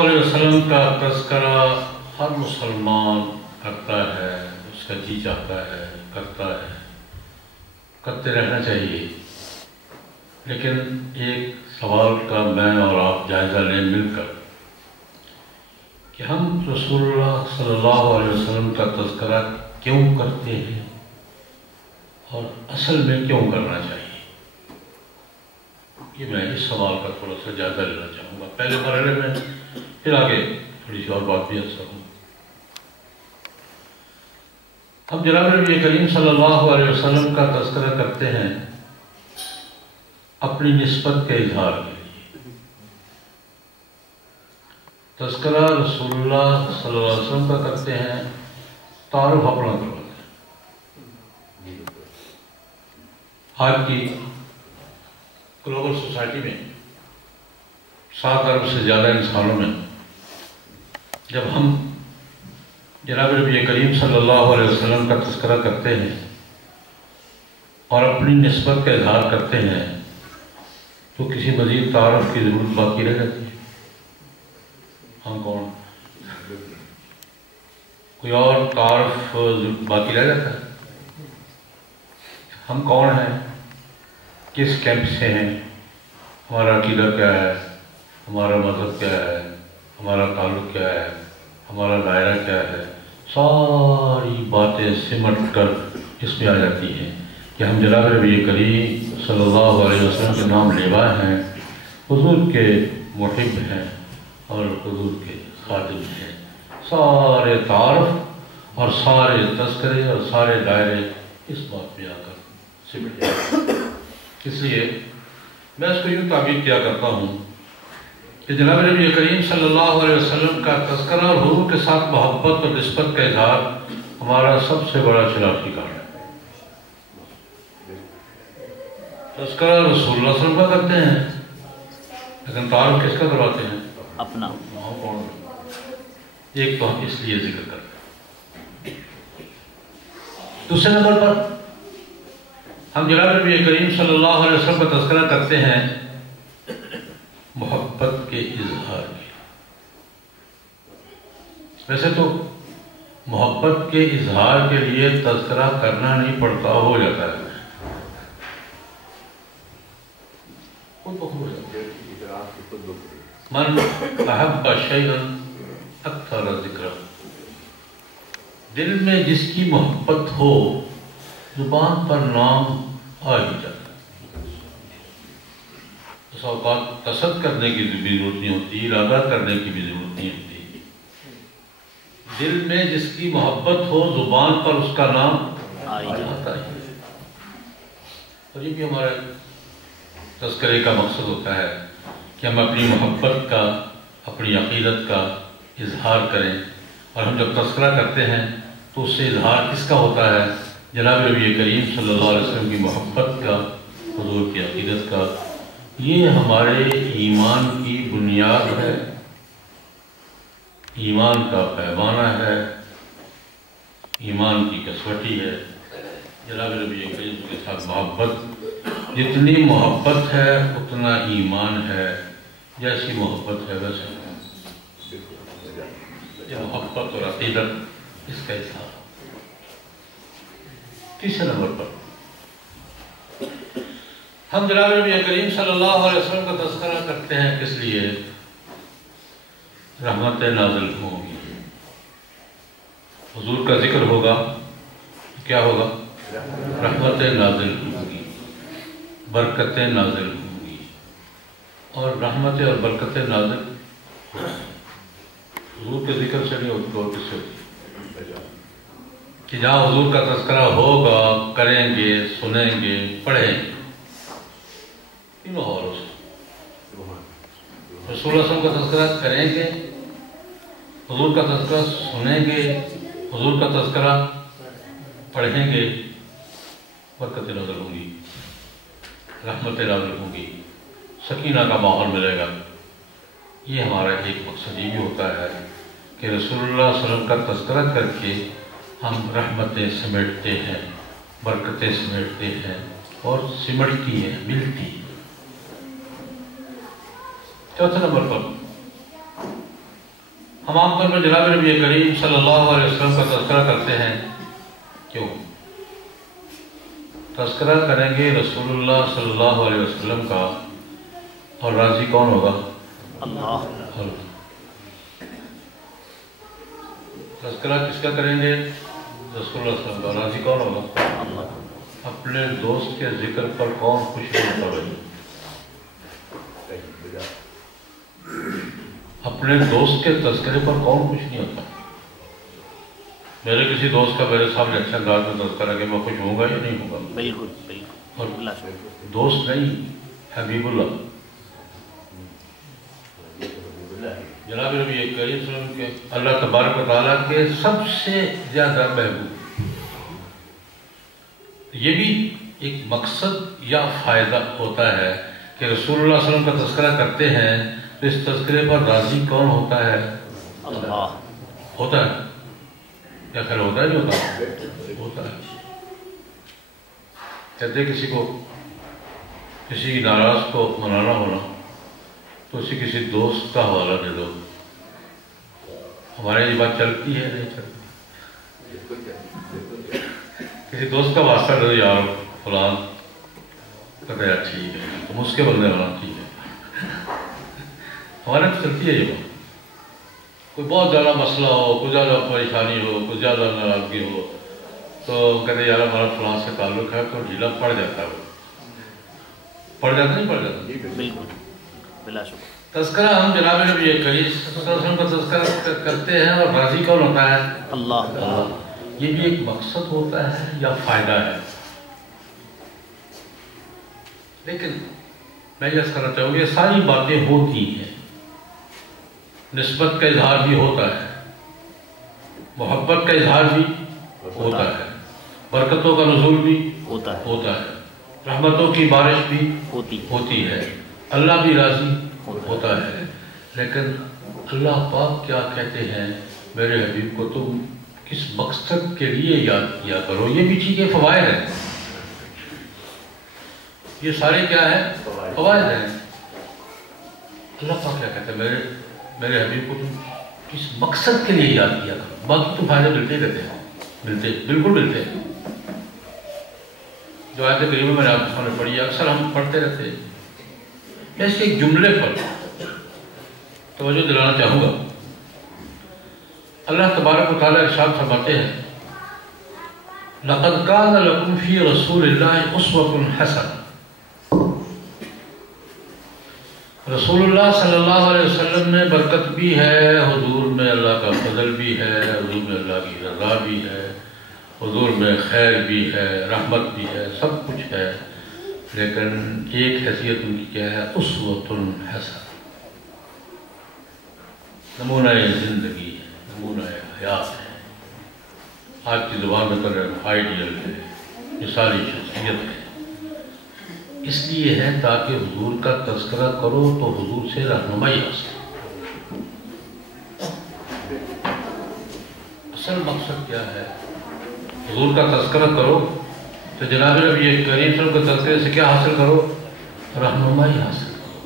علیہ وسلم کا تذکرہ ہر مسلمان کرتا ہے، اس کا جی چاہتا ہے، کرتا ہے، کرتے رہنا چاہیے۔ لیکن ایک سوال کا میں اور آپ جائزہ لیں مل کر کہ ہم رسول اللہ صلی اللہ علیہ وسلم کا تذکرہ کیوں کرتے ہیں اور اصل میں کیوں کرنا چاہیے، یہ میں اس سوال کا تھوڑا سا جائزہ لینا چاہوں گا پہلے مرحلے میں، پھر آگے تھوڑی سی اور بات بھی عرض کروں۔ ہم جناب نبی کریم صلی اللہ علیہ وسلم کا تذکرہ کرتے ہیں اپنی نسبت کے اظہار کے لیے۔ تذکرہ رسول اللہ صلی اللہ علیہ وسلم کا کرتے ہیں، تعارف اپنا کرواتے ہیں۔ آج کی گلوبل سوسائٹی میں 7 ارب سے زیادہ انسانوں میں جب ہم جناب نبی کریم صلی اللہ علیہ وسلم کا تذکرہ کرتے ہیں اور اپنی نسبت کا اظہار کرتے ہیں تو کسی مزید تعارف کی ضرورت باقی رہ جاتی ہے۔ ہم کون؟ کوئی اور تعارف باقی رہ جاتا ہے؟ ہم کون ہیں، کس کیمپ سے ہیں، ہمارا عقیدہ کیا ہے، ہمارا مذہب کیا ہے، ہمارا تعلق کیا ہے، ہمارا دائرہ کیا ہے، ساری باتیں سمٹ کر اس میں آ جاتی ہیں کہ ہم جناب نبی کریم صلی اللہ علیہ وسلم کے نام لیوا ہیں، حضور کے محب ہیں اور حضور کے خادم ہیں۔ سارے تعارف اور سارے تذکرے اور سارے دائرے اس بات میں آ کر سمٹ جاتے ہیں۔ اس لیے میں اس کو یوں تعبیر کیا کرتا ہوں کہ جناب نبی کریم صلی اللہ علیہ وسلم کا تذکرہ اور حضور کے ساتھ محبت اور نسبت کا اظہار ہمارا سب سے بڑا شناختی کارڈ ہے۔ تذکرہ رسول اللہ صلی اللہ علیہ وسلم کا کرتے ہیں لیکن تعارف کس کا کرواتے ہیں؟ اپنا۔ ایک تو ہم اس لیے ذکر کرتے ہیں۔ دوسرے نمبر پر ہم جناب نبی کریم صلی اللہ علیہ وسلم کا تذکرہ کرتے ہیں محبت کے اظہار کے۔ ویسے تو محبت کے اظہار کے لیے تذکرہ کرنا نہیں پڑتا، ہو جاتا ہے، من احب شیئا اکثر ذکرہ، دل میں جس کی محبت ہو زبان پر نام آ ہی جاتا ہے۔ اس اوقات قصد کرنے کی بھی ضرورت نہیں ہوتی، ارادہ کرنے کی بھی ضرورت نہیں ہوتی، دل میں جس کی محبت ہو زبان پر اس کا نام آتا ہے۔ اور یہ بھی ہمارے تذکرے کا مقصد ہوتا ہے کہ ہم اپنی محبت کا، اپنی عقیدت کا اظہار کریں، اور ہم جب تذکرہ کرتے ہیں تو اس سے اظہار کس کا ہوتا ہے؟ جناب نبی کریم صلی اللہ علیہ وسلم کی محبت کا، حضور کی عقیدت کا۔ یہ ہمارے ایمان کی بنیاد ہے، ایمان کا پیمانہ ہے، ایمان کی کسوٹی ہے۔ جناب نبی کریم کے ساتھ محبت، جتنی محبت ہے اتنا ایمان ہے، جیسی محبت ہے ویسے یہ محبت اور عقیدت اس کا اظہار۔ تیسرے نمبر پر ہم جناب نبی کریم صلی اللہ علیہ وسلم کا تذکرہ کرتے ہیں کس لیے؟ رحمتیں نازل ہوں گی، حضور کا ذکر ہوگا، کیا ہوگا؟ رحمتیں نازل ہوں گی، برکتیں نازل ہوں گی، اور رحمتیں اور برکتیں نازل حضور کے ذکر سے نہیں ہوتی، اور کس سے ہوتی؟ کہ جہاں حضور کا تذکرہ ہوگا، کریں گے، سنیں گے، پڑھیں گے، یہ ماحول ہو سکتا ہے۔ رسول اللہ صلی اللہ علیہ وسلم کا تذکرہ کریں گے، حضور کا تذکرہ سنیں گے، حضور کا تذکرہ پڑھیں گے، برکتیں نازل ہوں گی، رحمتیں نازل ہوں گی، سکینہ کا ماحول ملے گا۔ یہ ہمارا ایک مقصد یہ بھی ہوتا ہے کہ رسول اللہ صلی اللہ علیہ وسلم کا تذکرہ کر کے ہم رحمتیں سمیٹتے ہیں، برکتیں سمیٹتے ہیں، اور سمٹتی ہیں، ملتی ہیں۔ چوتھے نمبر پر ہم عام طور پر جناب نبی کریم صلی اللہ علیہ وسلم کا تذکرہ کرتے ہیں، کیوں؟ تذکرہ کریں گے رسول اللہ صلی اللہ علیہ وسلم کا، اور راضی کون ہوگا؟ اللہ۔ تذکرہ کس کا کریں گے؟ رسول اللہ صلی اللہ علیہ وسلم کا، راضی کون ہوگا؟ اللہ۔ اپنے دوست کے ذکر پر کون خوش نہیں ہوتا بھائی؟ اپنے دوست کے تذکرے پر کون خوش نہیں ہوتا؟ میرے کسی دوست کا میرے سامنے اچھا انداز میں تذکرہ کہ میں خوش ہوں گا یا نہیں ہوں گا؟ بالکل بالکل۔ اور دوست نہیں، حبیب اللہ، جناب نبی کریم صلی اللہ علیہ وسلم کے اللہ تبارک و تعالیٰ کے سب سے زیادہ محبوب۔ یہ بھی ایک مقصد یا فائدہ ہوتا ہے کہ رسول اللہ صلی اللہ علیہ وسلم کا تذکرہ کرتے ہیں تو اس تذکرے پر راضی کون ہوتا ہے؟ اللہ ہوتا ہے، یا خیر ہوتا ہے نہیں ہوتا؟ ہوتا ہے۔ کہتے کسی کو کسی ناراض کو منانا ہونا تو اسی کسی دوست کا حوالہ دے دو، ہمارے یہ بات چلتی ہے نہیں چلتی؟ کسی دوست کا واسطہ دے دو، یار فلان، کہتے ہیں ٹھیک ہے، تم اس کے بندے ہونا، ٹھیک ہے، ہمارے تو چلتی ہے یہ بات۔ کوئی بہت زیادہ مسئلہ ہو، کوئی زیادہ پریشانی ہو، کوئی زیادہ ناراضگی ہو تو کہتے ہیں یار ہمارا فلاں سے تعلق ہے، تو ڈھیلا پڑ جاتا ہے، پڑ جاتا نہیں پڑ جاتا؟ بالکل بلا شکر۔ تذکرہ ہم جناب نبی کریم صلی اللہ علیہ وسلم کا تذکرہ کرتے ہیں اور راضی کون ہوتا ہے؟ اللہ۔ یہ بھی ایک مقصد ہوتا ہے یا فائدہ ہے؟ لیکن میں یہ کرنا چاہوں گا یہ ساری باتیں ہوتی ہیں، نسبت کا اظہار بھی ہوتا ہے، محبت کا اظہار بھی ہوتا ہے، برکتوں کا نزول بھی ہوتا ہے، رحمتوں کی بارش بھی ہوتی ہے، اللہ بھی راضی ہوتا ہے۔ لیکن اللہ پاک کیا کہتے ہیں؟ میرے حبیب کو تم کس مقصد کے لیے یاد کیا کرو۔ یہ بھی چیزیں فوائد ہیں، یہ سارے کیا ہیں؟ فوائد ہیں۔ اللہ پاک کیا کہتے ہیں؟ میرے حبیب کو تم کس مقصد کے لیے یاد کیا کرو۔ باقی تو فائدے ملتے رہتے ہیں، بالکل ملتے ہیں۔ جو آیت کریمہ میں نے آپ کے سامنے پڑھی ہے، اکثر ہم پڑھتے رہتے ہیں۔ میں اس کے ایک جملے پر توجہ دلانا چاہوں گا۔ اللہ تبارک و تعالیٰ ارشاد فرماتے ہیں لَقَدْ كَانَ لَكُمْ فِي رَسُولِ اللَّهِ أُسْوَةٌ حَسَنَةٌ۔ رسول اللہ صلی اللہ علیہ وسلم میں برکت بھی ہے، حضور میں اللہ کا فضل بھی ہے، حضور میں اللہ کی رضا بھی ہے، حضور میں خیر بھی ہے، رحمت بھی ہے، سب کچھ ہے، لیکن ایک حیثیت ان کی کیا ہے؟ اسوۃ حسنہ، نمونہ زندگی ہے، نمونہ حیات ہے، آج کی زبان میں کر رہے ہیں آئیڈیل ہے، مثالی شخصیت ہے۔ اس لیے ہے تاکہ حضور کا تذکرہ کرو تو حضور سے رہنمائی حاصل۔ اصل مقصد کیا ہے؟ حضور کا تذکرہ کرو تو جناب نبی کریم صلی اللہ علیہ وسلم کے تذکرے سے کیا حاصل کرو؟ رہنمائی حاصل کرو۔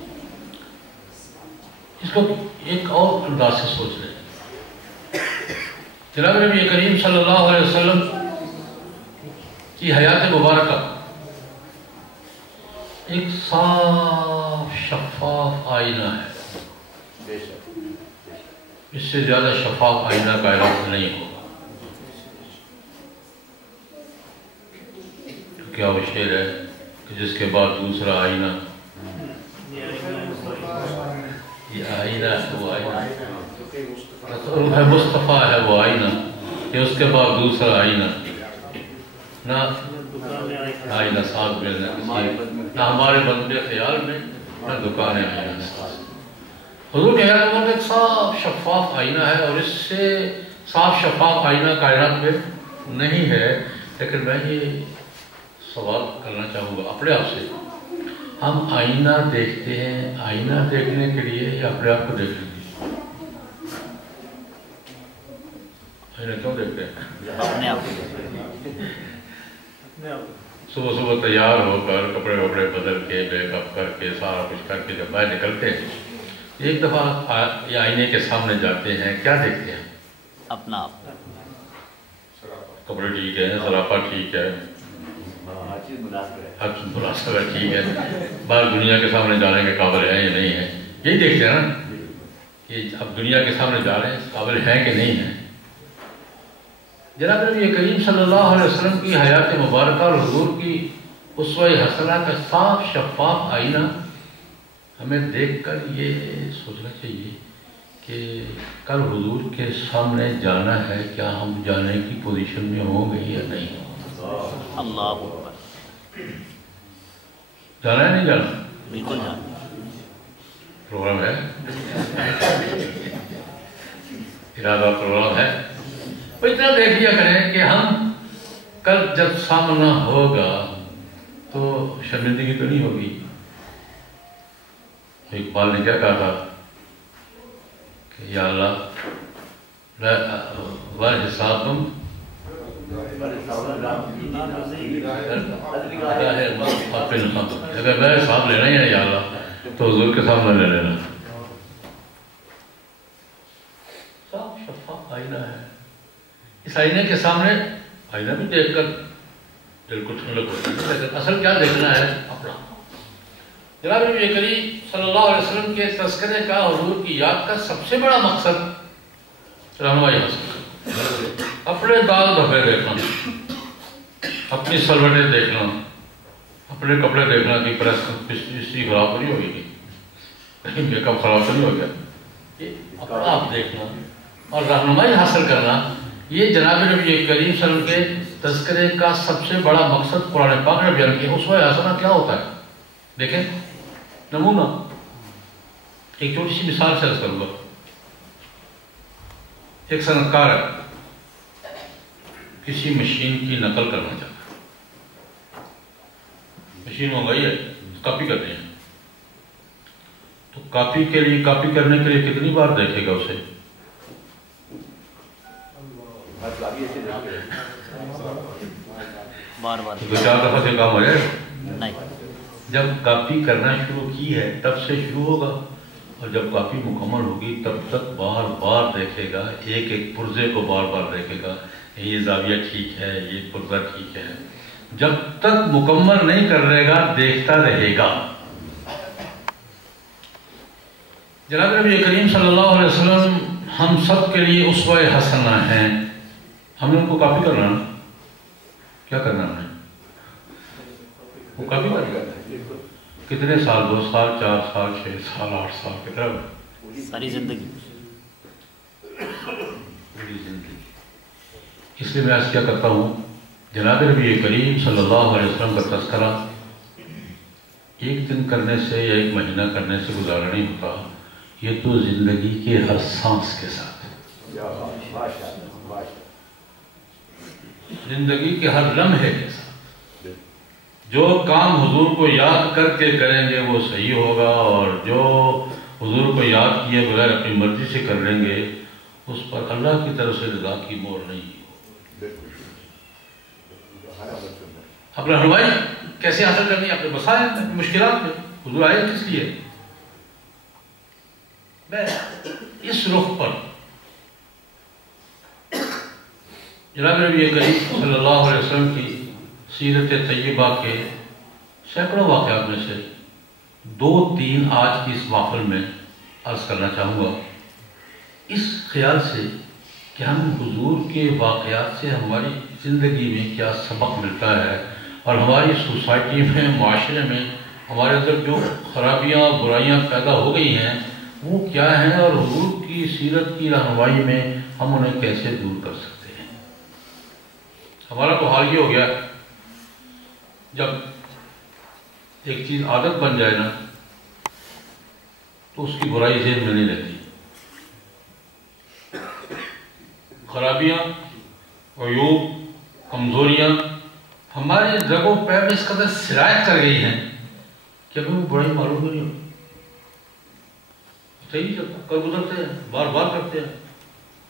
اس کو ایک اور انداز سے سوچ لیں۔ جناب نبی کریم صلی اللہ علیہ وسلم کی حیات مبارکہ ایک صاف شفاف آئینہ ہے، اس سے زیادہ شفاف آئینہ کائنات میں نہیں ہوگا۔ کیا وہ شعر ہے کہ جس کے بعد دوسرا آئینہ، یہ آئینہ ہے وہ آئینہ، روح مصطفیٰ ہے وہ آئینہ، کہ اس کے بعد دوسرا آئینہ نہ آئینہ ساتھ میں نہ ہمارے بندے خیال میں نہ دکان آئینہ ساتھ۔ حضور کے حیات میں ایک صاف شفاف آئینہ ہے، اور اس سے صاف شفاف آئینہ کائنات میں نہیں ہے۔ لیکن میں یہ سوال کرنا چاہوں گا اپنے آپ سے، ہم آئینہ دیکھتے ہیں آئینہ دیکھنے کے لیے یا اپنے آپ کو دیکھنے کے لیے؟ آئینہ کیوں دیکھتے ہیں؟ اپنے آپ کو۔ صبح صبح تیار ہو کر کپڑے وپڑے بدل کے میک اپ کر کے سارا کچھ کر کے جب باہر نکلتے ہیں ایک دفعہ یہ آئینے کے سامنے جاتے ہیں، کیا دیکھتے ہیں؟ اپنا آپ، کپڑے ٹھیک ہے، سراپا ٹھیک ہے، ہر چیز مناسب ہے، ٹھیک ہے، باہر دنیا کے سامنے جانے کے قابل ہے یا نہیں ہے، یہی دیکھتے ہیں نا کہ اب دنیا کے سامنے جا رہے ہیں، اس قابل ہیں کہ نہیں ہیں۔ جناب نبی کریم صلی اللہ علیہ وسلم کی حیات مبارکہ اور حضور کی اسوہ حسنہ کا صاف شفاف آئینہ ہمیں دیکھ کر یہ سوچنا چاہیے کہ کل حضور کے سامنے جانا ہے، کیا ہم جانے کی پوزیشن میں ہوں گے یا نہیں؟ اللہ اکبر، جانا ہے نہیں جانا؟ بالکل جان، پروگرام ہے، ارادہ پروگرام ہے، تو اتنا دیکھ لیا کریں کہ ہم کل جب سامنا ہوگا تو شرمندگی تو نہیں ہوگی۔ اقبال نے کیا کہا تھا کہ یا اللہ حسابم اگر میں حساب لینا ہی ہے یا اللہ تو حضور کے سامنے لے لینا۔ صاف شفاف آئینہ ہے، اس آئینے کے سامنے آئینہ بھی دیکھ کر دل کو ٹھنڈک ہوتی ہے، لیکن اصل کیا دیکھنا ہے؟ اپنا۔ جناب نبی کریم صلی اللہ علیہ وسلم کے تذکرے کا، حضور کی یاد کا سب سے بڑا مقصد رہنمائی حاصل کرنا، اپنے داغ دھبے دیکھنا، اپنی سلوٹیں دیکھنا، اپنے کپڑے دیکھنا کہ پریس استری خراب تو نہیں ہوگی، کہیں میک اپ خراب تو نہیں ہو گیا، یہ اپنا آپ دیکھنا اور رہنمائی حاصل کرنا، یہ جناب نبی کریم صلی اللہ علیہ وسلم کے تذکرے کا سب سے بڑا مقصد قرآن پاک نے بیان کیا۔ اسوہ حسنہ کیا ہوتا ہے؟ دیکھیں نمونہ، ایک چھوٹی سی مثال سے عرض کروں گا۔ ایک صنعتکار ہے، کسی مشین کی نقل کرنا چاہتا ہے، مشین منگائی ہے، کاپی کرنی ہے، تو کاپی کرنے کے لیے کتنی بار دیکھے گا اسے؟ بار بار، دو چار دفعہ سے کام ہو جائے گا؟ نہیں، جب کاپی کرنا شروع کی ہے تب سے شروع ہوگا، اور جب کاپی مکمل ہوگی تب تک بار بار دیکھے گا، ایک ایک پرزے کو بار بار دیکھے گا، یہ زاویہ ٹھیک ہے، یہ پرزہ ٹھیک ہے، جب تک مکمل نہیں کر رہے گا دیکھتا رہے گا۔ جناب نبی کریم صلی اللہ علیہ وسلم ہم سب کے لیے اسوہ حسنہ ہیں، ہم نے ان کو کاپی کرنا ہے، کیا کرنا ہے؟ وہ کاپی کرنا ہے، کتنے سال؟ 2 سال، 4 سال، 6 سال، 8 سال، کتنا؟ ساری زندگی، پوری زندگی۔ اس لیے میں آج کیا کرتا ہوں، جناب نبی کریم صلی اللہ علیہ وسلم کا تذکرہ ایک دن کرنے سے یا ایک مہینہ کرنے سے گزارا نہیں ہوتا، یہ تو زندگی کے ہر سانس کے ساتھ، زندگی کے ہر لمحے کے ساتھ جو کام حضور کو یاد کر کے کریں گے وہ صحیح ہوگا، اور جو حضور کو یاد کیے بغیر اپنی مرضی سے کر لیں گے اس پر اللہ کی طرف سے رضا کی مہر نہیں ہوگی۔ اب رہنمائی کیسے حاصل کرنی ہے؟ اپنے مسائل میں، مشکلات میں، حضور آئے کس لیے؟ میں اس رخ پر جناب نبی کریم صلی اللہ علیہ وسلم کی سیرت طیبہ کے سینکڑوں واقعات میں سے 2-3 آج کی اس محفل میں عرض کرنا چاہوں گا، اس خیال سے کہ ہم حضور کے واقعات سے ہماری زندگی میں کیا سبق ملتا ہے، اور ہماری سوسائٹی میں، معاشرے میں ہمارے اندر جو خرابیاں برائیاں پیدا ہو گئی ہیں وہ کیا ہیں، اور حضور کی سیرت کی رہنمائی میں ہم انہیں کیسے دور کر سکتے ہیں۔ ہمارا تو حال یہ ہو گیا، جب ایک چیز عادت بن جائے نا تو اس کی برائی ذہن میں نہیں رہتی، خرابیاں، عیوب، کمزوریاں ہمارے رگوں پہ میں اس قدر سرایت کر گئی ہیں کہ ابھی وہ برائی معلوم نہیں ہوتی، صحیح کر گزرتے ہیں، بار بار کرتے ہیں،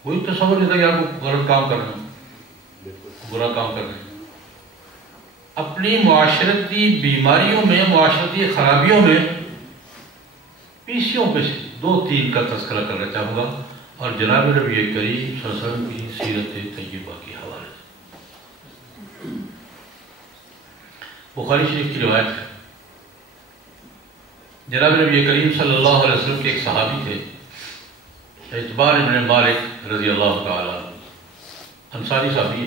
کوئی تصور نہیں تھا کہ آپ کو غلط کام کرنا ہے، برا کام کرنا ہے۔ اپنی معاشرتی بیماریوں میں، معاشرتی خرابیوں میں پیسیوں پہ سے 2-3 کا تذکرہ کرنا چاہوں گا، اور جناب نبی کریم صلی اللہ علیہ وسلم کی سیرت طیبہ کے حوالے سے۔ بخاری شریف کی روایت ہے، جناب نبی کریم صلی اللہ علیہ وسلم کے ایک صحابی تھے، اعتبار ابن مالک رضی اللہ تعالیٰ، انصاری صحابی،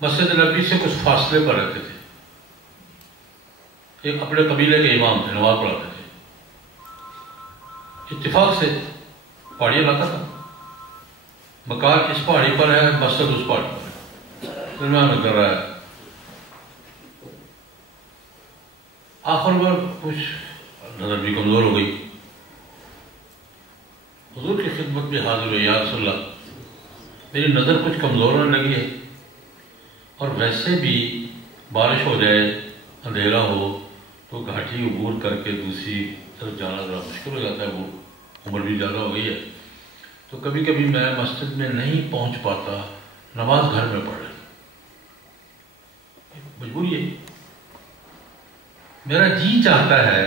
مسجد نبی سے کچھ فاصلے پر رہتے تھے، ایک اپنے قبیلے کے امام تھے، نماز پڑھاتے تھے۔ اتفاق سے پہاڑی علاقہ تھا، مکان اس پہاڑی پر ہے، مسجد اس پہاڑی پر ہے، درمیان میں کر رہا ہے۔ آخر میں کچھ نظر بھی کمزور ہو گئی، حضور کی خدمت میں حاضر ہوئی، یا رسول اللہ میری نظر کچھ کمزور ہونے لگی ہے، اور ویسے بھی بارش ہو جائے، اندھیرا ہو تو گھاٹی عبور کر کے دوسری طرف جانا ذرا مشکل ہو جاتا ہے، وہ عمر بھی زیادہ ہو گئی ہے، تو کبھی کبھی میں مسجد میں نہیں پہنچ پاتا، نماز گھر میں پڑھ رہی، مجبوری ہے۔ میرا جی چاہتا ہے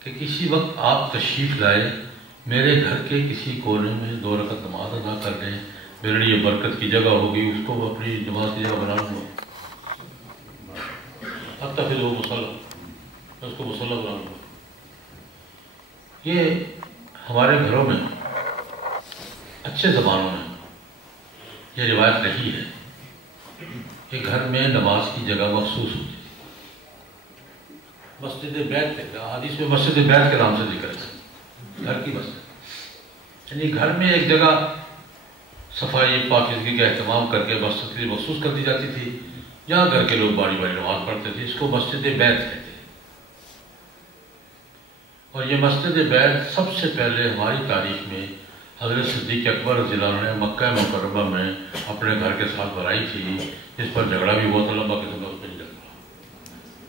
کہ کسی وقت آپ تشریف لائے، میرے گھر کے کسی کونے میں 2 رکعت نماز ادا کر دیں، میرے لیے برکت کی جگہ ہوگی، اس کو اپنی نماز کی جگہ بنا لوں گا، اب تک وہ مصلی، میں اس کو مصلی بنا لوں گا۔ یہ ہمارے گھروں میں اچھے زمانوں میں یہ روایت رہی ہے کہ گھر میں نماز کی جگہ مخصوص ہوتی ہے۔ مسجد بیت کے حدیث میں مسجد بیت کے نام سے ذکر ہے، گھر کی مسجد، یعنی گھر میں ایک جگہ صفائی پاکیزگی کا اہتمام کر کے مسجد کے لیے مخصوص کر دی جاتی تھی، جہاں گھر کے لوگ باری باری نماز پڑھتے تھے، اس کو مسجد بیت کہتے ہیں۔ اور یہ مسجد بیت سب سے پہلے ہماری تاریخ میں حضرت صدیق اکبر رضی اللہ عنہ نے مکہ مکرمہ میں اپنے گھر کے ساتھ بنائی تھی، جس پر جھگڑا بھی بہت لمبا قسم کا اس پہ نہیں لگا،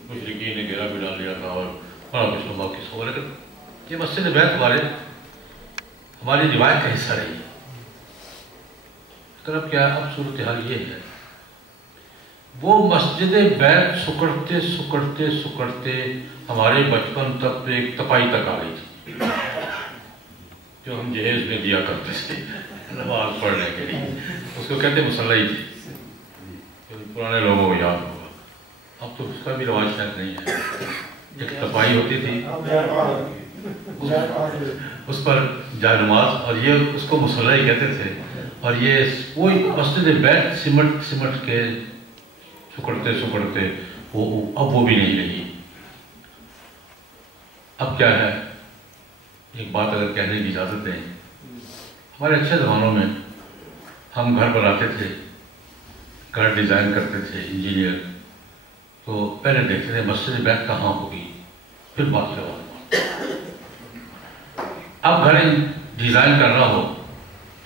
مشرکین نے گھیرا بھی ڈال دیا تھا اور بڑا کچھ لمبا قسم، لیکن یہ مسجد بیت ہماری روایت کا حصہ رہی ہے۔ اب کیا اب صورتحال یہ ہے، وہ مسجد بیت سکڑتے سکڑتے سکڑتے ہمارے بچپن تک ایک تپائی تک آ گئی تھی، جو ہم جہیز میں دیا کرتے تھے نماز پڑھنے کے لیے، اس کو کہتے مصلی تھی، پرانے لوگوں کو یاد ہوگا، اب تو اس کا بھی رواج شاید نہیں ہے۔ ایک تپائی ہوتی تھی، اس پر جائے نماز، اور یہ اس کو مصلی کہتے تھے، اور یہ وہی مسجد بیت سمٹ کے سکڑتے سکڑتے اب وہ بھی نہیں رہی۔ اب کیا ہے، ایک بات اگر کہنے کی اجازت دیں، ہمارے اچھے زمانوں میں ہم گھر بناتے تھے، گھر ڈیزائن کرتے تھے، انجینئر، تو پہلے دیکھتے تھے مسجد بیت کہاں ہوگی، پھر بات کروا۔ اب گھر ڈیزائن کرنا ہو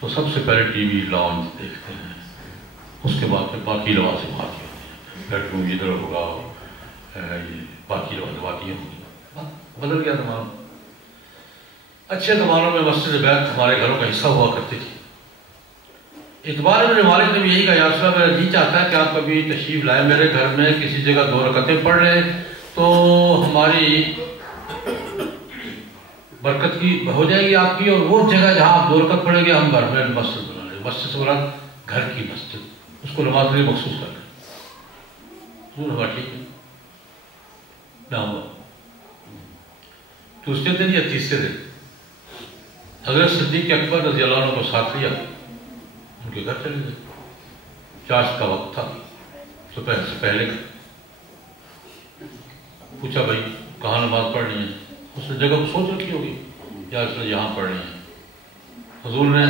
تو سب سے پہلے ٹی وی لانچ دیکھتے ہیں، اس کے بعد پھر باقی لوازم سے بات ہوتی ہے، بیڈ روم ادھر ہوگا، یہ باقی لوازم باتیں ہوگی، بدل گیا زمانہ۔ اچھے زمانوں میں مسجد بیت ہمارے گھروں کا حصہ ہوا کرتی تھی۔ اعتبار ابن مالک نے بھی یہی کہا، یا رسول اللہ میرا جی چاہتا ہے کہ آپ کبھی تشریف لائے میرے گھر میں، کسی جگہ 2 رکعتیں پڑھ رہے تو ہماری برکت کی ہو جائے گی آپ کی، اور وہ جگہ جہاں آپ 2 رکعت پڑھیں گے ہم گھر میں مسجد بنا لیں گے، مسجد سے مراد گھر کی مسجد، اس کو نماز کے لیے مخصوص کر لیں۔ ہوا ٹھیک ہے نہ ہوا، دوسرے دن یا تیسرے دن حضرت صدیق اکبر رضی اللہ عنہ کو ساتھ لیا، ان کے گھر چلے گئے، چاشت کا وقت تھا، دوپہر سے پہلے کا، پوچھا بھائی کہاں نماز پڑھنی ہے، اس نے جگہ سوچ رکھی ہوگی، یا اس نے یہاں پڑھنی ہے۔ حضور نے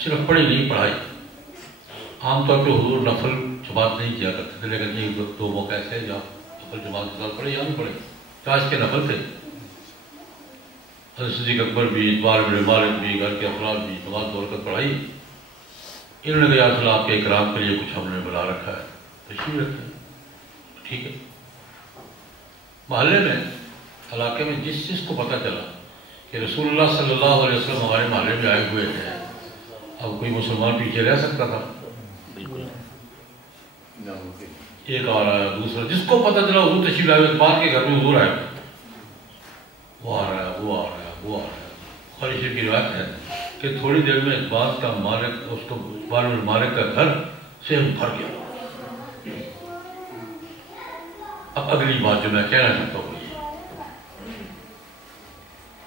صرف پڑھی نہیں پڑھائی، عام طور پہ حضور نفل جماعت نہیں کیا کرتے تھے، لیکن یہ 2 موقع ایسے ہیں جہاں نفل جماعت کے ساتھ پڑھے، یہاں بھی پڑھے، چاشت کے نفل تھے۔ حضرت صدیق اکبر بھی، اعتبار ابن مالک بھی، گھر کے افراد بھی نماز 2 رکعت پڑھائی۔ انہوں نے کہا یا رسول اللہ آپ کے اکرام کے لیے کچھ ہم نے بلا رکھا ہے، تشریف رکھتے ہیں، ٹھیک ہے۔ محلے میں، علاقے میں جس کو پتہ چلا کہ رسول اللہ صلی اللہ علیہ وسلم ہمارے محلے میں آئے ہوئے ہیں، اب کوئی مسلمان پیچھے رہ سکتا تھا؟ بالکل، ایک آ رہا ہے، دوسرا، جس کو پتہ چلا حضور تشریف لائے، اعتبار کے گھر میں حضور آئے، وہ آ رہا ہے، وہ آ رہا ہے، وہ آ رہا ہے. بخاری شریف کی روایت ہے کہ تھوڑی دیر میں اقبال کا مالک اس کو اقبال مالک کا گھر سے بھر گیا. اب اگلی بات جو میں کہنا چاہتا ہوں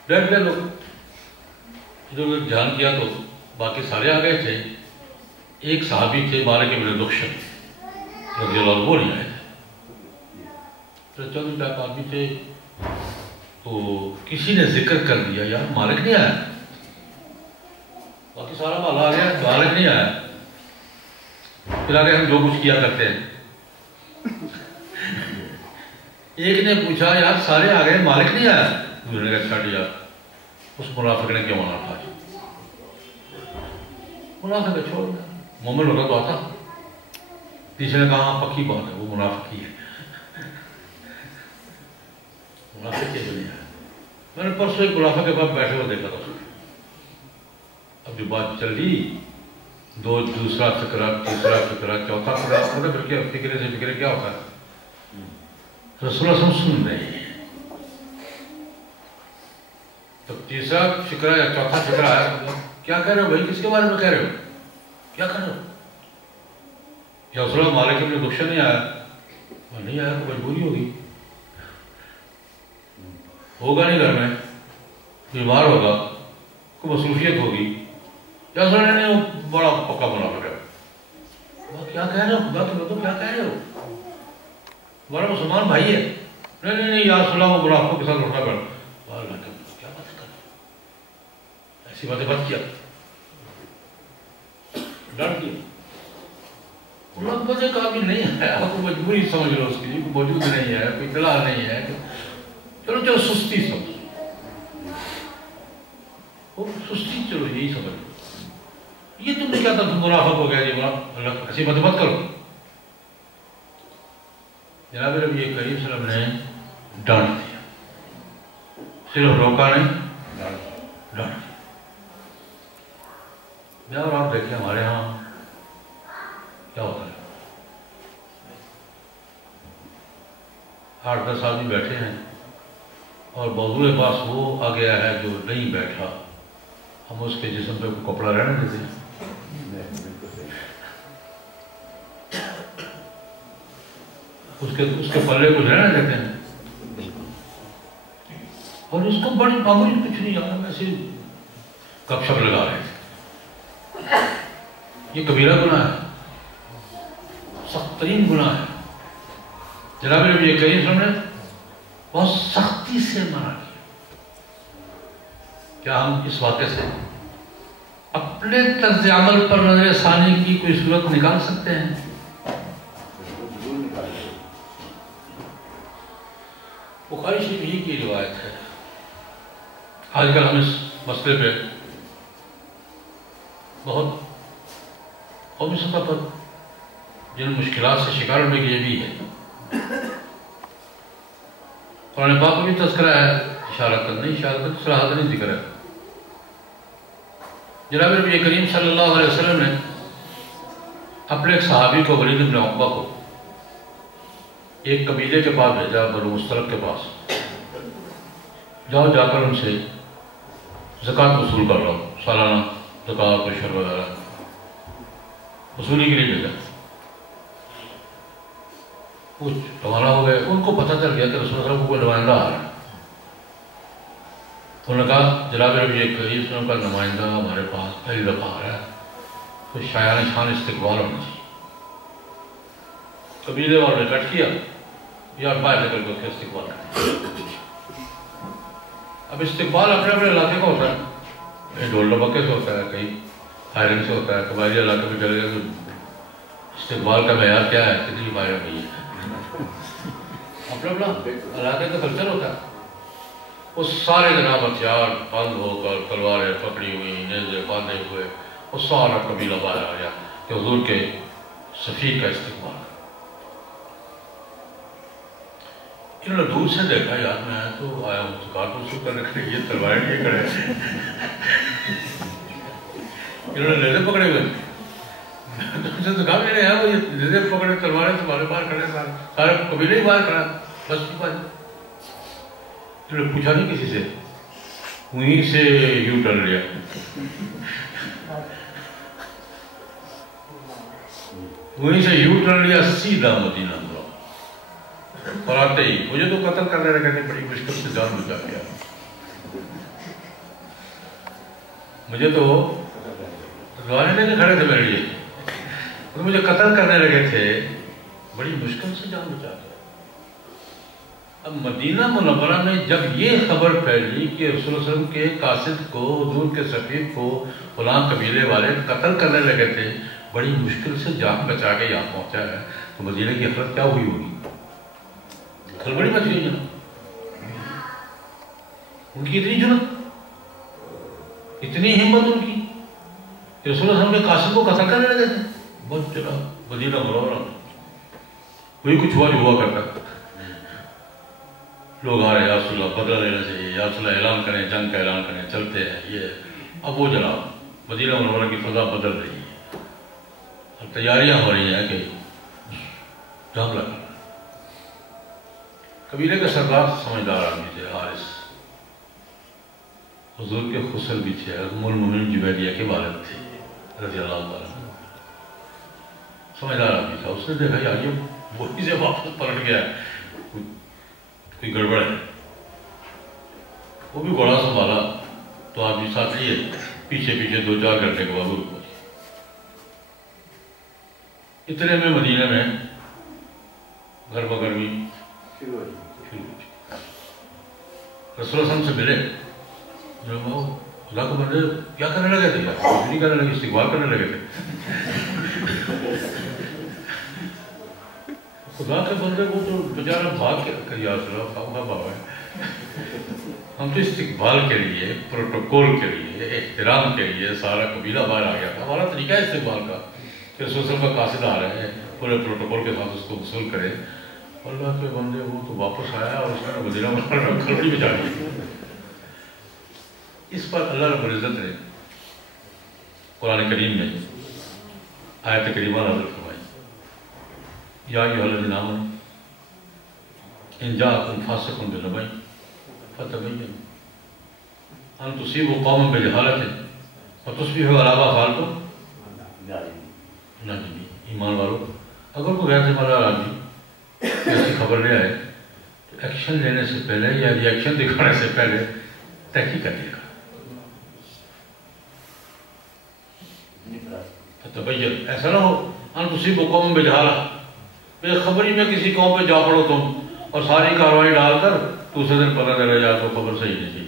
بیٹھ گئے لوگ ادھر دھیان کیا تو باقی سارے آ گئے تھے. ایک صحابی تھے مالک ابن دخشن رضی اللہ عنہ وہ نہیں آئے تھے. چند ٹائپ آدمی تھے تو کسی نے ذکر کر دیا یار مالک نہیں آیا. باقی سارا مال آ گیا مالک نہیں آیا. پھر آگے ہم جو کچھ کیا کرتے ہیں. ایک نے پوچھا یار سارے آ گئے مالک نہیں آیا. دوسرے نے کہا چھٹ یار اس منافق نے کیوں مانا تھا. منافق کا چھوڑ دیا مومن ہوگا تو آتا. تیسرے نے کہا پکی بات ہے وہ منافق ہی ہے. منافق کی دنیا ہے. میں نے پرسوں ایک منافق کے پاس بیٹھے ہوئے دیکھا تھا. اب جو بات چلی دوسرا فکرہ تیسرا فکرہ چوتھا فکرہ پھر کیا فکرے سے فکرے کیا ہوتا ہے. رسول اللہ صلی اللہ علیہ وسلم سن رہے ہیں. تو تیسرا فکرہ یا چوتھا فکرہ ہے کیا کہہ رہے ہو بھائی کس کے بارے میں کہہ رہے ہو کیا کہہ رہے ہو. یا رسول اللہ مالک ابن دخشن نہیں آیا. نہیں آیا تو مجبوری ہوگی ہوگا نہیں گھر میں بیمار ہوگا کوئی مصروفیت ہوگی یا رسول اللہ نے بڑا پکا منافق ہے. کیا کہہ رہے ہو خدا کے بندو کیا کہہ رہے ہو ہمارا مسلمان بھائی ہے. نہیں یا رسول اللہ وہ منافقوں کے ساتھ اٹھنا پڑا. کیا باتیں کر ایسی باتیں بات کیا ڈر دیا. مجھے قابل نہیں ہے آپ کو مجبوری سمجھ لو اس کی کوئی موجود نہیں ہے کوئی اطلاع نہیں ہے. چلو سستی سمجھ سستی چلو یہی سمجھ لو. یہ تم نے کیا تھا تم منافق ہو گیا جی اللہ ایسی باتیں مت کرو. جناب نبی کریم صلی اللہ علیہ وسلم نے ڈانٹ دیا. صرف روکا نہیں ڈانٹ دیا. اور آپ دیکھیں ہمارے ہاں کیا ہوتا ہے 8-10 آدمی بیٹھے ہیں اور موضوع کے پاس وہ آ گیا ہے جو نہیں بیٹھا ہم اس کے جسم پہ کوئی کپڑا رہنے دیتے ہیں. اس کے پلے کچھ رہنا دیتے ہیں اور اس کو بڑی معمولی کچھ نہیں یار ایسے گپ شپ لگا رہے تھے. یہ کبیرہ گناہ ہے سخت ترین گناہ ہے. جناب نبی کریم صلی اللہ علیہ وسلم نے بہت سختی سے منع کیا. کیا ہم اس واقعے سے اپنے طرز عمل پر نظر ثانی کی کوئی صورت نکال سکتے ہیں؟ بخاری شریف ہی کی روایت ہے. آج کل ہم اس مسئلے پہ بہت قومی سطح پر جن مشکلات سے شکار ہونے کے یہ بھی ہے. قرآن پاک میں بھی تذکرہ ہے اشارت صراحت نہیں ذکر ہے. جناب نبی کریم صلی اللہ علیہ وسلم نے اپنے ایک صحابی کو ولید بن عقبہ کو ایک قبیلے کے پاس بھیجا بنو مستلق کے پاس. جاؤ جا کر ان سے زکوٰۃ وصول کر لو سالانہ زکوٰۃ عشر وغیرہ وصولی کے لیے بھیجا. کچھ روانہ ہو گئے. ان کو پتہ چل گیا کہ رسول اللہ کو کوئی نمائندہ آ رہا ہے. انہوں نے کہا جناب نبی کریم صلی اللہ علیہ وسلم کا نمائندہ ہمارے پاس پہلی دفعہ آ رہا ہے تو شایان شان استقبال ہونا چاہیے. قبیلے والوں نے کٹ کیا یا باہر نکل کر کے استقبال کریں. اب استقبال اپنے اپنے علاقے کا ہوتا ہے. کہیں ڈھول ڈبکے سے ہوتا ہے کہیں فائرنگ سے ہوتا ہے. قبائلی علاقے میں چلے گئے تو استقبال کا معیار کیا ہے کتنی فائرنگ ہوئی ہے اپنا اپنا علاقے کا کلچر ہوتا ہے. وہ سارے جناب ہتھیار بند ہو کر تلواریں پکڑی ہوئی نیزے باندھے ہوئے وہ سارا قبیلہ باہر آ گیا کہ حضور کے سفیر کا استقبال. انہوں نے دور سے دیکھا یار میں تو آیا ہوں زکوٰۃ وصول کرنے کے لیے یہ تلواریں نہیں کھڑے. انہوں نے نیزے پکڑے ہوئے زکوٰۃ لینے آیا وہ یہ نیزے پکڑے تلواریں تمہارے باہر کھڑے سارے قبیلے ہی باہر کھڑا بس. انہوں نے پوچھا نہیں کسی سے وہیں سے یوں ٹر لیا، وہیں سے یوں ٹر لیا سیدھا مدینہ منورہ، اور آتے ہی مجھے تو قتل کرنے لگے تھے، بڑی مشکل سے جان بچا گیا، مجھے تو روالے کے کھڑے تھے میرے لیے، تو مجھے قتل کرنے لگے تھے، بڑی مشکل سے جان بچا گیا۔ اب مدینہ منورہ میں جب یہ خبر پھیلی کہ رسول اللہ علیہ وسلم کے قاصد کو، حضور کے سفیر کو فلاں قبیلے والے قتل کرنے لگے تھے، بڑی مشکل سے جان بچا کے یہاں پہنچا ہے، تو مدینہ کی حالت کیا ہوئی ہوگی؟ کھلبڑی مچ گئی جناب، ان کی اتنی جرأت، اتنی ہمت ان کی کہ رسول اللہ علیہ وسلم کے قاصد کو قتل کرنے لگے تھے۔ بہت جناب مدینہ منورہ وہی کچھ ہوا جو ہوا کرتا، لوگ آ رہے ہیں یا رسول اللہ بدلہ لینا چاہیے، یا رسول اللہ اعلان کریں، جنگ کا اعلان کریں، چلتے ہیں یہ۔ اب وہ جناب مدینہ منورہ کی فضا بدل رہی ہے، اب تیاریاں ہو رہی ہیں کہ جنگ لگا۔ قبیلے کے سردار سمجھدار آدمی تھے، حارث، حضور کے خسر بھی تھے، ام المؤمنین جویریہ کے والد تھے رضی اللہ تعالیٰ، سمجھدار آدمی تھا۔ اس نے دیکھا یار یہ وہی سے واپس پلٹ گیا ہے، کوئی گڑبڑ ہے، وہ بھی گھوڑا سنبھالا تو آدمی ساتھ لیے، پیچھے پیچھے 2-4 گھنٹے کے بعد وہ پہنچے۔ اتنے میں مدینہ میں گرما گرمی شروع ہو چکی۔ رسول اللہ علیہ وسلم سے ملے، خدا کو بندے کیا کرنے لگے تھے، نہیں کرنے لگے، استقبال کرنے لگے تھے۔ خدا کے بندے وہ تو بیچارہ بھاگ کے یا رسول اللہ خواہ بابا ہے، ہم تو استقبال کے لیے، پروٹوکول کے لیے، احترام کے لیے سارا قبیلہ باہر آ گیا تھا، ہمارا طریقہ ہے استقبال کا کہ رسول اللہ کا قاصد آ رہے ہیں، پورے پروٹوکول کے ساتھ اس کو وصول کریں۔ اللہ کے بندے وہ تو واپس آیا اور اس نے مدینہ منورہ میں کھلبڑی مچا دی۔ اس پر اللہ رب العزت نے قرآن کریم میں آیت کریمہ نازل فرمائی، یا ایھا الذین آمنوا ان جاءکم فاسق بنبأ فتبینوا ان تصیبوا قوما بجہالۃ فتصبحوا علی ما فعلتم نادمین۔ ایمان والو، اگر کوئی غیر ذمہ دار آدمی ایسی خبر لے آئے تو ایکشن لینے سے پہلے یا ریئیکشن دکھانے سے پہلے تحقیق کریے گا۔ فتبین، ایسا نہ ہو ان تصیبوا قوما بجہالۃ، بے خبری میں کسی قوم پہ جا پڑو تم اور ساری کارروائی ڈال کر دوسرے دن پتہ چلے جا تو خبر صحیح نہیں تھی،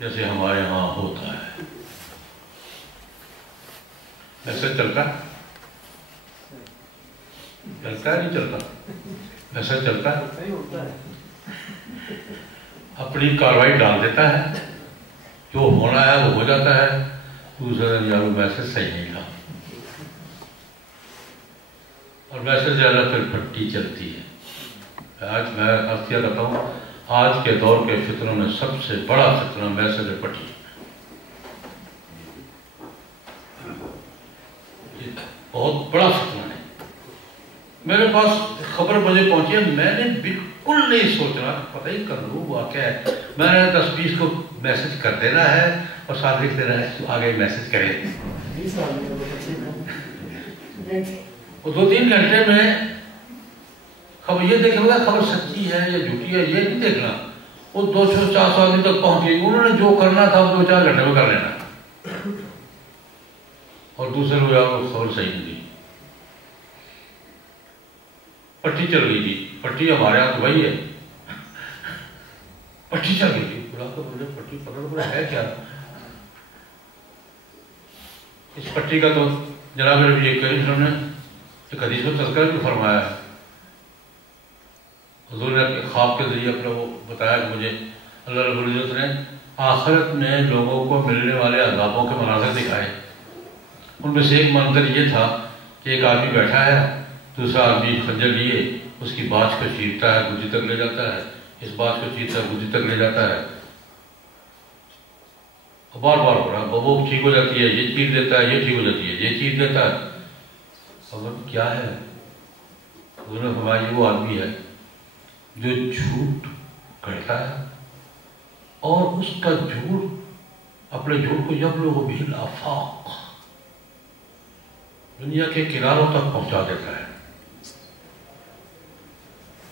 جیسے ہمارے ہاں ہوتا ہے۔ ایسے چلتا ہے، چلتا ہے نہیں چلتا، ایسا چلتا ہے، اپنی کارروائی ڈال دیتا ہے، جو ہونا ہے وہ ہو جاتا ہے، دوسرے دن یار ویسے صحیح نہیں تھا، اور ویسے زیادہ پھر پھٹی چلتی ہے۔ آج میں عرض کیا کرتا ہوں، آج کے دور کے فتنوں میں سب سے بڑا فتنہ میسج پٹی، بہت بڑا فتنہ ہے۔ میرے پاس خبر مجھے پہنچی ہے، میں نے بالکل نہیں سوچنا، پتہ ہی کر لوں واقعہ ہے، میں نے 10-20 کو میسج کر دینا ہے اور ساتھ لکھ دینا ہے تو آگے میسج کرے، اور 2-3 گھنٹے میں خبر یہ دیکھنا ہوگا خبر سچی ہے یا جھوٹی ہے، یہ نہیں دیکھنا، وہ 200-400 آدمی تک پہنچ گئی، انہوں نے جو کرنا تھا وہ 2-4 گھنٹے میں کر لینا، اور دوسرے لوگ آپ کو خبر صحیح نہیں دی، پٹی چل گئی تھی۔ پٹی ہمارے یہاں تو وہی ہے، پٹی چل گئی تھی، خدا کا مجھے پٹی پکڑ پڑا ہے کیا؟ اس پٹی کا تو جناب نبی کریم صلی اللہ علیہ وسلم نے ایک حدیث میں تذکرہ بھی فرمایا ہے، حضور نے اپنے خواب کے ذریعے اپنے وہ بتایا کہ مجھے اللہ رب العزت نے آخرت میں لوگوں کو ملنے والے عذابوں کے مناظر دکھائے۔ ان میں سے ایک منظر یہ تھا کہ ایک آدمی بیٹھا ہے، دوسرا آدمی خنجر لیے اس کی باچھ کو چیرتا ہے، گدی تک لے جاتا ہے، اس باچھ کو چیرتا ہے، گدی تک لے جاتا ہے، بار بار ہو رہا ہے، وہ ٹھیک ہو جاتی ہے، یہ چیر دیتا ہے، یہ ٹھیک ہو جاتی ہے، یہ چیر دیتا ہے۔ خبر کیا ہے؟ حضور نے فرمایا یہ وہ آدمی ہے جو جھوٹ کرتا ہے اور اس کا جھوٹ، اپنے جھوٹ کو یبلغ بہ الآفاق، دنیا کے کناروں تک پہنچا دیتا ہے۔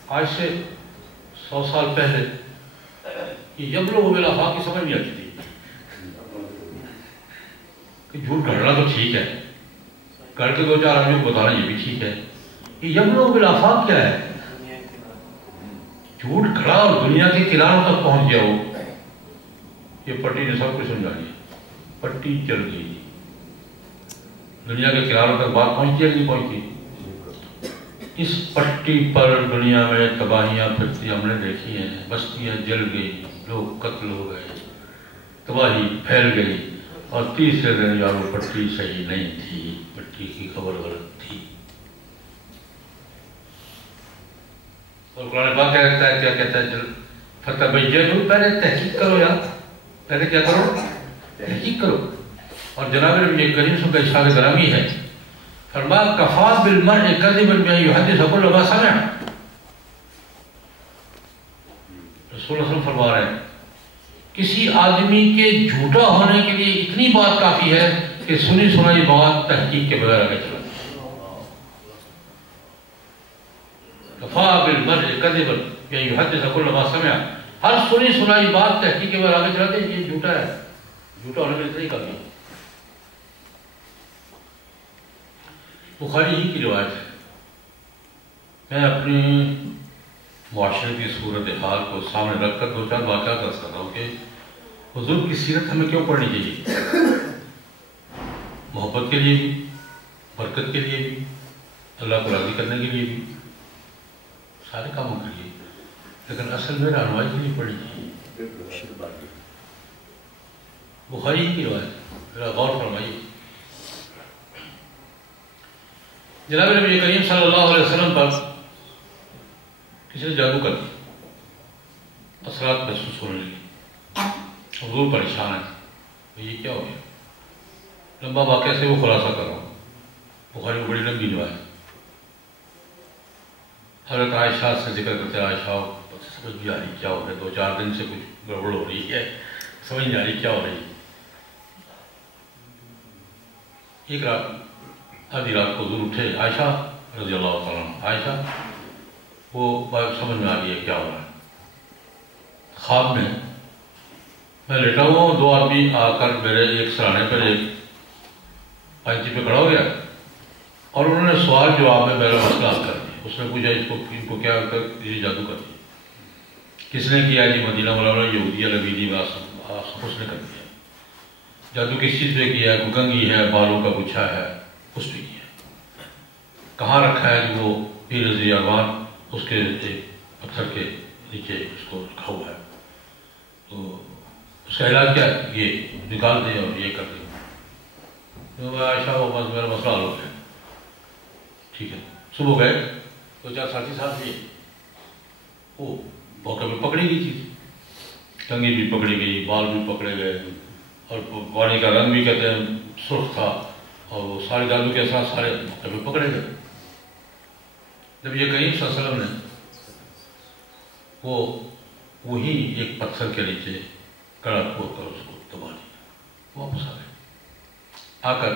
آج سے 100 سال پہلے یہ یبلغ بہ الآفاق کی سمجھ نہیں آتی تھی کہ جھوٹ گھڑنا تو ٹھیک ہے، گھر کے 2-4 آدمیوں کو بتانا یہ بھی ٹھیک ہے، یہ یبلغ بہ الآفاق کیا ہے؟ جھوٹ کھڑا اور دنیا کے کناروں تک پہنچ گیا ہو۔ یہ پٹی نے سب کچھ سمجھا دیا، پٹی چل گئی، دنیا کے کناروں تک بات پہنچتی ہے کہ نہیں پہنچتی؟ اس پٹی پر دنیا میں تباہیاں پھرتی ہم نے دیکھی ہیں، بستیاں جل گئی، لوگ قتل ہو گئے، تباہی پھیل گئی، اور تیسرے دن یارو پٹی صحیح نہیں تھی، پٹی کی خبر غلط تھی۔ اور قرآن پاک کہتا ہے، کیا کہتا ہے؟ فتبینوا، پہلے تحقیق کرو یار، پہلے کیا کرو؟ تحقیق کرو۔ اور جناب نبی کریم صلی اللہ علیہ وسلم کا ارشاد گرامی ہے، فرمایا کفا بالمرء کذبا بان یحدث کل ما سمع۔ رسول اللہ صلی اللہ علیہ وسلم فرما رہے ہیں کسی آدمی کے جھوٹا ہونے کے لیے اتنی بات کافی ہے کہ سنی سنائی بات تحقیق کے بغیر آگے چلا۔ کفا بالمرء کذبا بان یحدث کل ما سمع، ہر سنی سنائی بات تحقیق کے بغیر آگے چلاتے ہیں، یہ جھوٹا ہے، جھوٹا ہونے کے لیے اتنا ہی کافی ہے۔ بخاری ہی کی روایت ہے۔ میں اپنی معاشرے کی صورتحال کو سامنے رکھ کر 2-4 واقعات عرض کر رہا ہوں کہ حضور کی سیرت ہمیں کیوں پڑھنی چاہیے؟ محبت کے لیے بھی، برکت کے لیے بھی، اللہ کو راضی کرنے کے لیے بھی، سارے کاموں کے لیے، لیکن اصل میں رہنمائی کے لیے پڑھنی چاہیے۔ بخاری ہی کی روایت، ذرا غور فرمائیے۔ جناب نبی کریم صلی اللہ علیہ وسلم پر کسی نے جادو کر دیا، اثرات محسوس ہونے لگے، حضور پریشان ہے، یہ کیا ہو گیا؟ لمبا واقعہ سے وہ خلاصہ کر رہا ہوں، بخاری میں بڑی لمبی روایت۔ حضرت عائشہ سے ذکر کرتے، عائشہ سمجھ بھی آ رہی کیا ہو رہا ہے، 2-4 دن سے کچھ گڑبڑ ہو رہی ہے، سمجھ نہیں آ رہی کیا ہو رہی ہے۔ ایک رات، آدھی رات کو حضور اٹھے، عائشہ رضی اللہ تعالیٰ عنہ، عائشہ وہ بات سمجھ میں آ گئی ہے کیا ہو رہا ہے۔ خواب میں لیٹا ہوا ہوں، 2 آدمی آ کر میرے ایک سرانے پر ایک پینچی پہ کھڑا ہو گیا اور انہوں نے سوال جواب میں میرا مسئلہ حل کر دیا۔ اس نے پوچھا ان کو کیا یہ جادو کر دیا؟ کس نے کیا؟ جی مدینہ منورہ یہودیہ لبیدی اس نے کر دیا۔ جادو کس چیز پہ کیا ہے؟ کوئی کنگھی ہے، بالوں کا گچھا ہے، اس پہ کیا ہے۔ کہاں رکھا ہے؟ کہ وہ پیر رضی اروان اس کے پتھر کے نیچے اس کو رکھا ہوا ہے، تو اس کا علاج کیا ہے؟ یہ نکال دیں اور یہ کر دیں۔ تو عائشہ وہ بس میرا مسئلہ حل ہو گیا، ٹھیک ہے۔ صبح گئے، 2-4 ساتھی ساتھ لیے، وہ موقع پہ پکڑی گئی تھی، کنگھی بھی پکڑی گئی، بال بھی پکڑے گئے، اور پانی کا رنگ بھی کہتے ہیں سرخ تھا، اور وہ سارے جادو کے ساتھ سارے موقع پہ پکڑے گئے۔ جب یہ کریم صلی اللہ علیہ وسلم نے وہی ایک پتھر کے نیچے کڑا کھود کر اس کو دبا لیا، واپس آ گئے۔ آ کر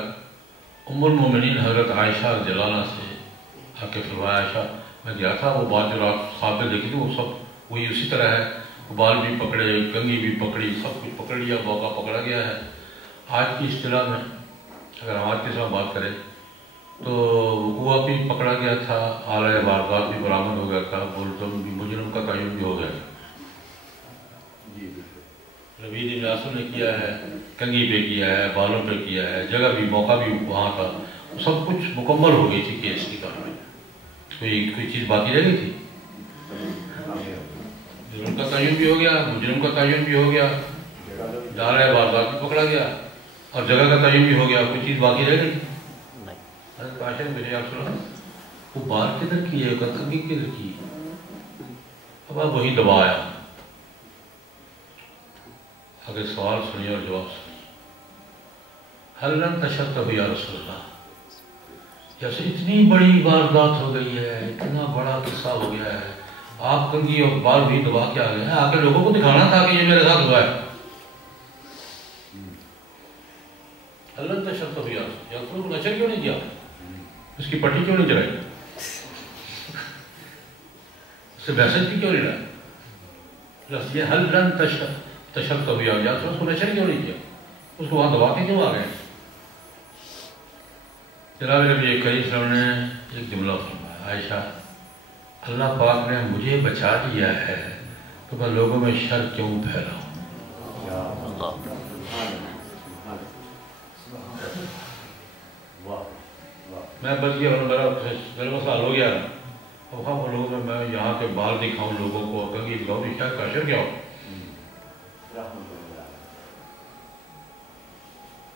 ام المومنین حضرت عائشہ رضی اللہ عنہا سے آ کے فرمایا، عائشہ میں گیا تھا، وہ بات جو رات خواب میں دیکھی تھی وہ سب وہی اسی طرح ہے، بال بھی پکڑے، کنگھی بھی پکڑی، سب کچھ پکڑ لیا، موقع پکڑا گیا ہے۔ آج کی اصطلاح میں اگر ہم آج کے ساتھ بات کریں تو وقوع بھی پکڑا گیا تھا، آلۂ واردات بھی برآمد ہو گیا تھا، ملزم بھی، مجرم کا تعین بھی ہو گیا تھا۔ ربیع بن عاصم نے کیا ہے، کنگھی پہ کیا ہے، بالوں پہ کیا ہے، جگہ بھی، موقع بھی وہاں تھا، سب کچھ مکمل ہو گئی تھی کیس کی کارروائی، کوئی چیز باقی رہ گئی تھی؟ جرم کا تعین بھی ہو گیا، مجرم کا تعین بھی ہو گیا، آلۂ واردات بھی پکڑا گیا، اور جگہ کا تعین بھی ہو گیا، کوئی چیز باقی رہ گئی؟ حضرت عائشہ نے مجھے آپ سنا، وہ بال کدھر کی ہے، کنگھی کدھر کی ہے؟ اب آپ وہی دبایا۔ اگر سوال سنیے اور جواب سنیے، حل لم تشتہ یا رسول اللہ، جیسے اتنی بڑی واردات ہو گئی ہے، اتنا بڑا قصہ ہو گیا ہے، آپ کنگھی اور بال بھی دبا کے آ گئے ہیں، آ کے لوگوں کو دکھانا تھا کہ یہ میرے ساتھ ہوا ہے۔ اللہ تشرط بھی یا کو نشر کیوں نہیں کیا، اس کی پٹی کیوں نہیں چلائی، اس سے بحثت کی کیوں نہیں لایا، یہ حل لن تشرط بھی آ گیا تو اس کو نشر کیوں نہیں کیا، اس کو وہاں دبا کے کیوں آ گئے۔ جناب نبی کریم صلی اللہ علیہ وسلم نے ایک جملہ فرمایا، عائشہ اللہ پاک نے مجھے بچا لیا ہے تو میں لوگوں میں شر کیوں پھیلاؤں۔ میں بچ گیا، میرا مسئلہ ہو گیا، اب ہم لوگوں میں یہاں کے بال دکھاؤں لوگوں کو، کنگھی دکھاؤں، کیا کاشر کیا ہو،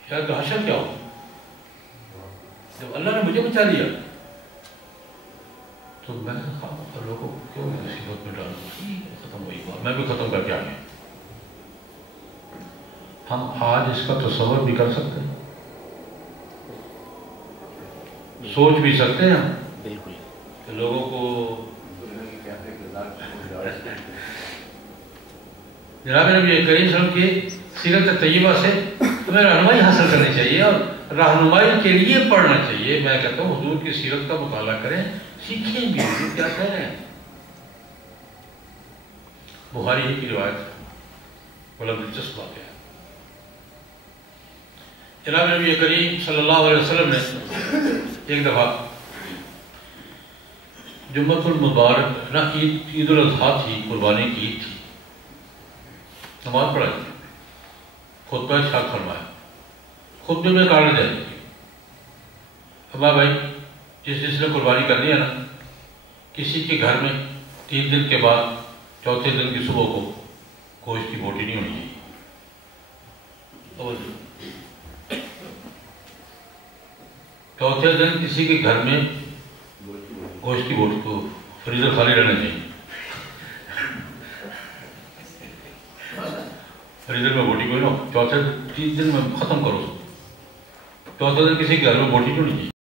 شاید کاشر کیا ہو۔ جب اللہ نے مجھے بچا لیا تو میں لوگوں کو کیوں مصیبت میں ڈالوں، ختم ہوئی بات، میں بھی ختم کر کے آ گیا۔ ہم آج اس کا تصور بھی کر سکتے ہیں، سوچ بھی سکتے ہیں بالکل کہ لوگوں کو جناب نبی کریم صلی اللہ علیہ وسلم کی سیرت طیبہ سے تمہیں رہنمائی حاصل کرنی چاہیے اور رہنمائی کے لیے پڑھنا چاہیے۔ میں کہتا ہوں حضور کی سیرت کا مطالعہ کریں، سیکھیں بھی حضور کیا کہہ رہے ہیں۔ بخاری ہی کی روایت بڑا دلچسپ بات ہے۔ جناب نبی کریم صلی اللہ علیہ وسلم نے ایک دفعہ جمعۃ المبارک نہ عید الاضحیٰ تھی، قربانی کی عید تھی، نماز پڑھائی تھی، خطبہ ارشاد فرمایا، خطبے میں کارن جائے گی ہمارا بھائی جس نے قربانی کرنی ہے نا، کسی کے گھر میں 3 دن کے بعد چوتھے دن کی صبح کو گوشت کی بوٹی نہیں ہونی چاہیے۔ چوتھے دن کسی کے گھر میں گوشت کی بوٹی کو فریزر خالی رہنا چاہیے، فریزر میں بوٹی کوئی نہ ہو، چوتھے 3 دن میں ختم کرو، چوتھے دن کسی کے گھر میں بوٹی کیوں نہیں چاہیے۔